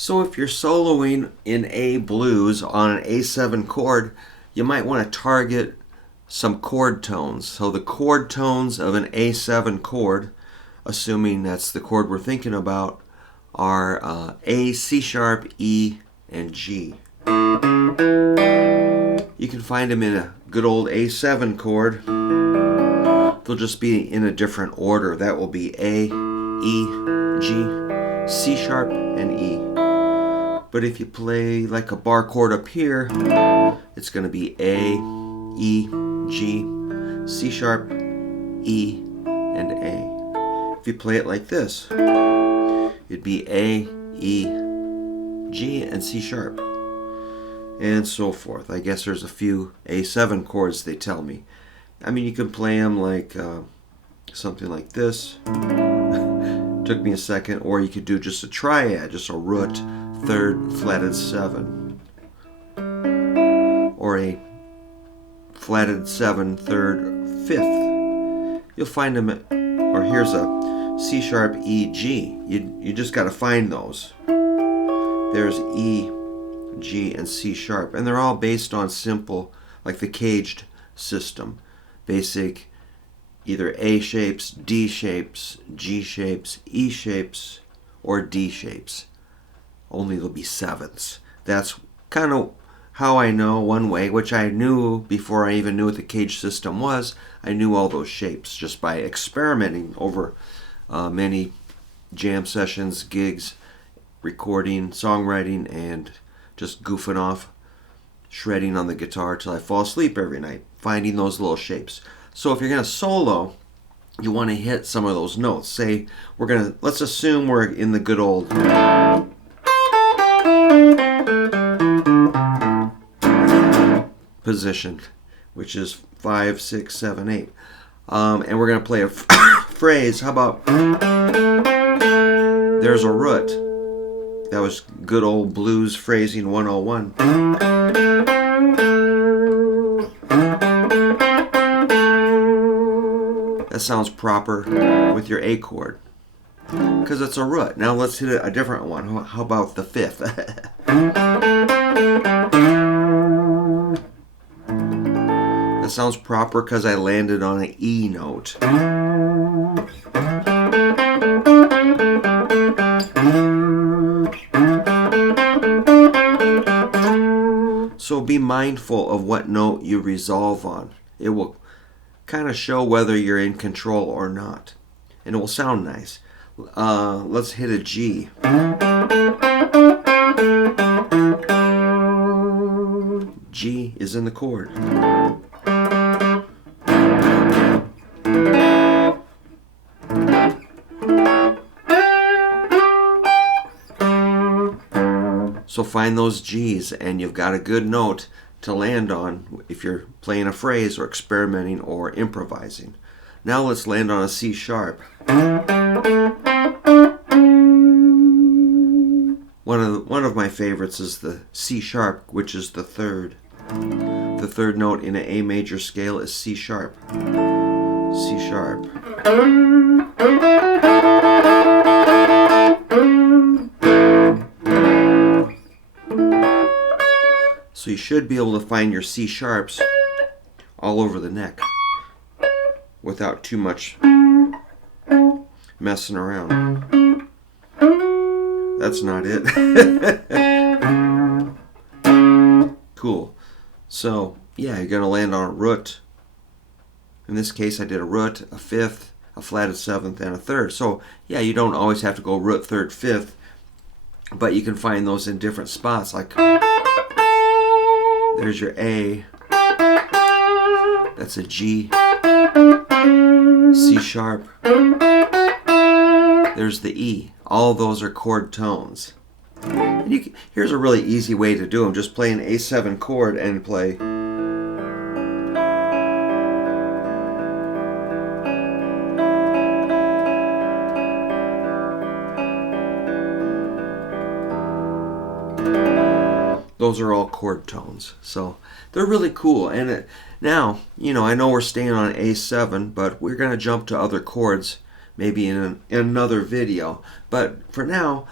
So if you're soloing in A blues on an A7 chord, you might want to target some chord tones. So the chord tones of an A7 chord, assuming that's the chord we're thinking about, are A, C sharp, E, and G. You can find them in a good old A7 chord. They'll just be in a different order. That will be A, E, G, C sharp, and E. But if you play like a bar chord up here, it's going to be A, E, G, C sharp, E, and A. If you play it like this, it'd be A, E, G, and C sharp, and so forth. I guess there's a few A7 chords they tell me. I mean, you can play them like something like this. Took me a second. Or you could do just a triad, just a root, third, flatted 7. Or a flatted 7, third, 5th. You'll find them at, or here's a C sharp, E, G. You just got to find those. There's E, G, and C sharp. And they're all based on simple, like the caged system. Basic either A shapes, D shapes, G shapes, E shapes, or D shapes. Only there'll be 7ths. That's kind of how I know one way, which I knew before I even knew what the cage system was. I knew all those shapes just by experimenting over many jam sessions, gigs, recording, songwriting, and just goofing off, shredding on the guitar till I fall asleep every night, finding those little shapes. So if you're going to solo, you want to hit some of those notes. Say let's assume we're in the good old position, which is 5, 6, 7, 8. And we're going to play a phrase. How about there's a root? That was good old blues phrasing 101. That sounds proper with your A chord because it's a root. Now let's hit a different one. How about the 5th? That sounds proper because I landed on an E note. So be mindful of what note you resolve on. It will kind of show whether you're in control or not. And it will sound nice. Let's hit a G. G is in the chord. So find those G's and you've got a good note to land on if you're playing a phrase or experimenting or improvising. Now let's land on a C sharp. One of my favorites is the C sharp, which is the third. The third note in an A major scale is C sharp. C sharp. So you should be able to find your C sharps all over the neck without too much messing around. That's not it. Cool. So, yeah, you're going to land on a root. In this case, I did a root, a 5th, a flatted 7th, and a 3rd. So, yeah, you don't always have to go root, 3rd, 5th, but you can find those in different spots. Like, there's your A. That's a G. C sharp. There's the E. All those are chord tones. And here's a really easy way to do them. Just play an A7 chord and play. Those are all chord tones. So they're really cool. And now, I know we're staying on A7, but we're going to jump to other chords maybe in another video. But for now,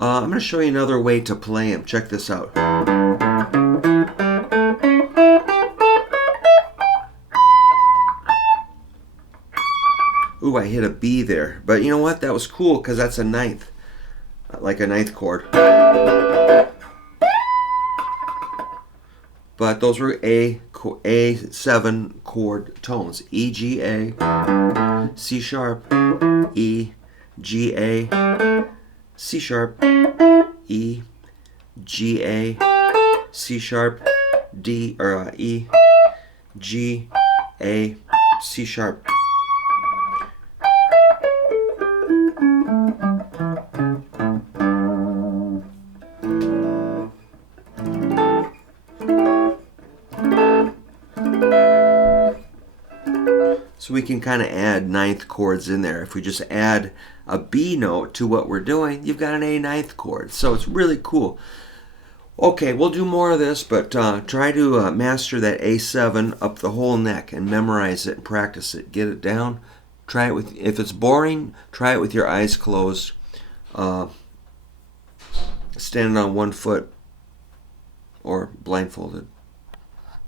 I'm going to show you another way to play them. Check this out. Ooh, I hit a B there. But you know what? That was cool because that's a ninth. Like a ninth chord. But those were A7 chord tones. E, G, A, C sharp, E, G, A, C sharp, E, G, A, C sharp, D, or E, G, A, C sharp. So we can kind of add ninth chords in there. If we just add a B note to what we're doing, you've got an A ninth chord. So it's really cool. Okay, we'll do more of this, but try to master that A7 up the whole neck and memorize it and practice it. Get it down. Try it with, if it's boring, try it with your eyes closed. Standing on one foot or blindfolded.